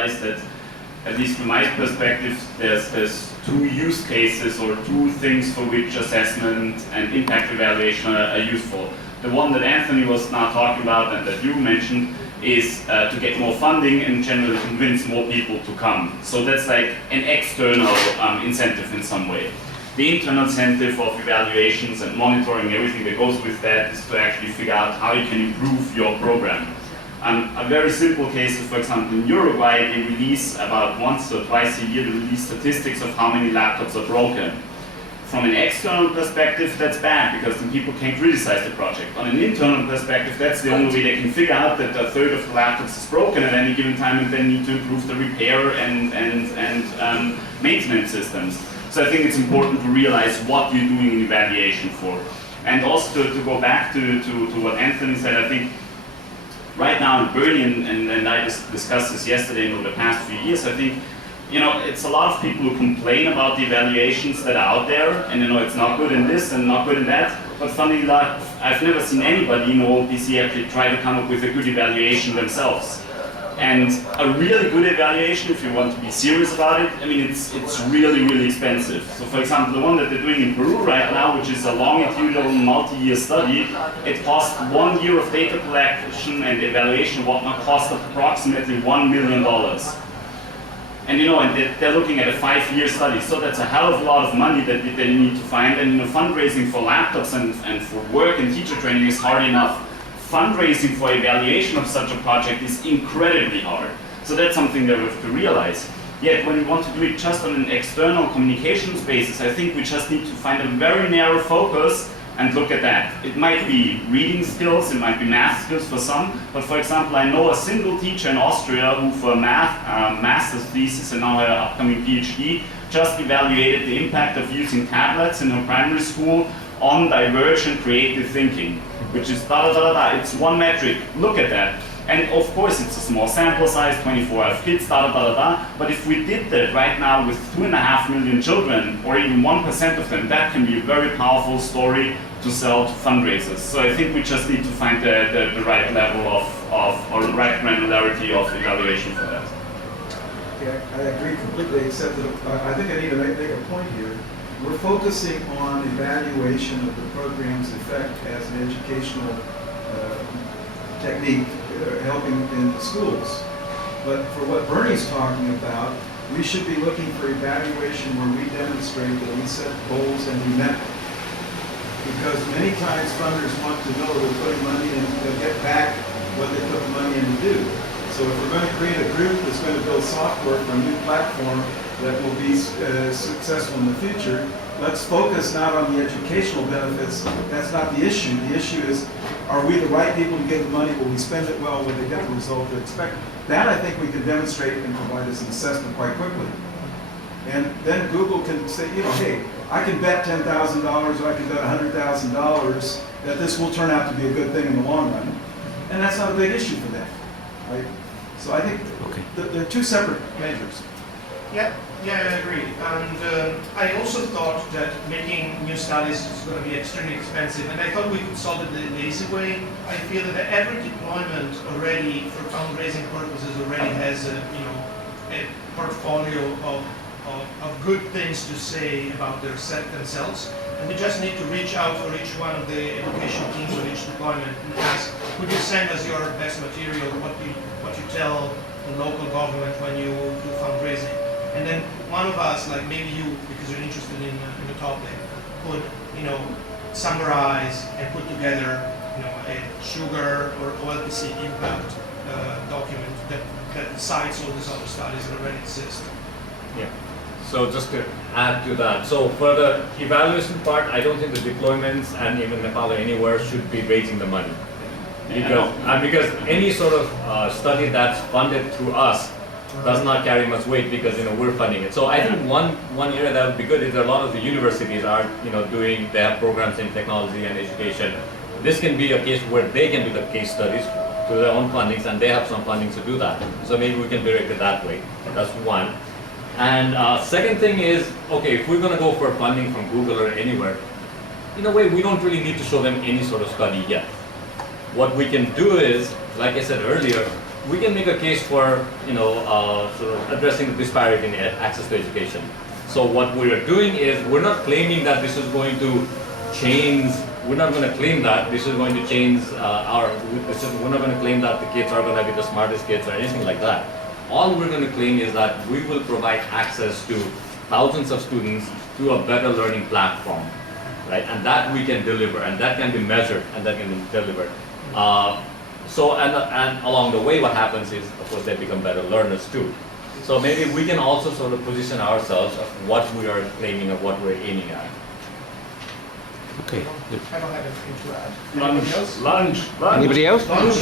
realize that, at least from my perspective, there's two use cases or two things for which assessment and impact evaluation are useful. The one that Anthony was now talking about and that you mentioned is to get more funding and generally convince more people to come. So that's like an external incentive in some way. The internal incentive of evaluations and monitoring everything that goes with that is to actually figure out how you can improve your program. A very simple case is, for example, in Uruguay, they release about once or twice a year, they release statistics of how many laptops are broken. From an external perspective, that's bad because then people can criticize the project. On an internal perspective, that's the only way they can figure out that a third of the laptops is broken at any given time and then need to improve the repair and maintenance systems. So I think it's important to realize what you're doing in evaluation for. And also to go back to what Anthony said, I think right now in Berlin, and I just discussed this yesterday and over the past few years, I think it's a lot of people who complain about the evaluations that are out there, and it's not good in this and not good in that. But funny enough, I've never seen anybody in OLPC actually try to come up with a good evaluation themselves. And a really good evaluation, if you want to be serious about it, I mean, it's really, really expensive. So for example, the one that they're doing in Peru right now, which is a longitudinal multi-year study, it cost 1 year of data collection and evaluation and whatnot cost approximately $1 million. And and they're looking at a 5-year study, so that's a hell of a lot of money that they need to find. And fundraising for laptops and for work and teacher training is hard enough. Fundraising for evaluation of such a project is incredibly hard. So that's something that we have to realize. Yet when we want to do it just on an external communications basis, I think we just need to find a very narrow focus and look at that. It might be reading skills, it might be math skills for some, but for example, I know a single teacher in Austria who for master's thesis and now her upcoming PhD just evaluated the impact of using tablets in her primary school on divergent creative thinking, which is it's one metric, look at that. And of course it's a small sample size, 24 kids, but if we did that right now with 2.5 million children, or even 1% of them, that can be a very powerful story to sell to fundraisers. So I think we just need to find the right level or the right granularity of evaluation for that. Yeah, I agree completely, except that I think I need to make a point here. We're focusing on evaluation of the program's effect as an educational technique helping in the schools. But for what Bernie's talking about, we should be looking for evaluation where we demonstrate that we set goals and we met them. Because many times funders want to know they're putting money in, they'll get back what they put the money in to do. So if we're going to create a group that's going to build software for a new platform that will be successful in the future, let's focus not on the educational benefits. That's not the issue. The issue is, are we the right people to give the money? Will we spend it well? Will they get the result they expect? That I think we can demonstrate and provide as an assessment quite quickly. And then Google can say, hey, I can bet $10,000 or I can bet $100,000 that this will turn out to be a good thing in the long run. And that's not a big issue for them, right? So I think they're two separate measures. Yeah, I agree. And I also thought that making new studies is going to be extremely expensive, and I thought we could solve it the easy way. I feel that every deployment already, for fundraising purposes, already has a portfolio of good things to say about their set themselves. And we just need to reach out for each one of the education teams on each deployment and ask, could you send us your best material, what you tell the local government when you do fundraising? And then one of us, like maybe you, because you're interested in the topic, could summarize and put together a sugar or OLPC impact document that cites all these other studies that already exist. Yeah. So just to add to that, so for the evaluation part, I don't think the deployments and even Nepal or anywhere should be raising the money. Because any sort of study that's funded through us does not carry much weight because we're funding it. So I think one area that would be good is a lot of the universities are they have programs in technology and education. This can be a case where they can do the case studies to their own fundings and they have some funding to do that. So maybe we can direct it that way. That's one. And second thing is, okay, if we're going to go for funding from Google or anywhere, in a way we don't really need to show them any sort of study yet. What we can do is, like I said earlier, we can make a case for, sort of addressing the disparity in access to education. So what we are doing is, we're not claiming that this is going to change, we're not going to claim that this is going to change we're not going to claim that the kids are going to be the smartest kids or anything like that. All we're going to claim is that we will provide access to thousands of students to a better learning platform, right? And that we can deliver, and that can be measured, and that can be delivered. And along the way, what happens is, of course, they become better learners too. So maybe we can also sort of position ourselves of what we are claiming of what we're aiming at. Okay. I don't have anything to add. Lunch. Anybody else? Anybody else? Lunch.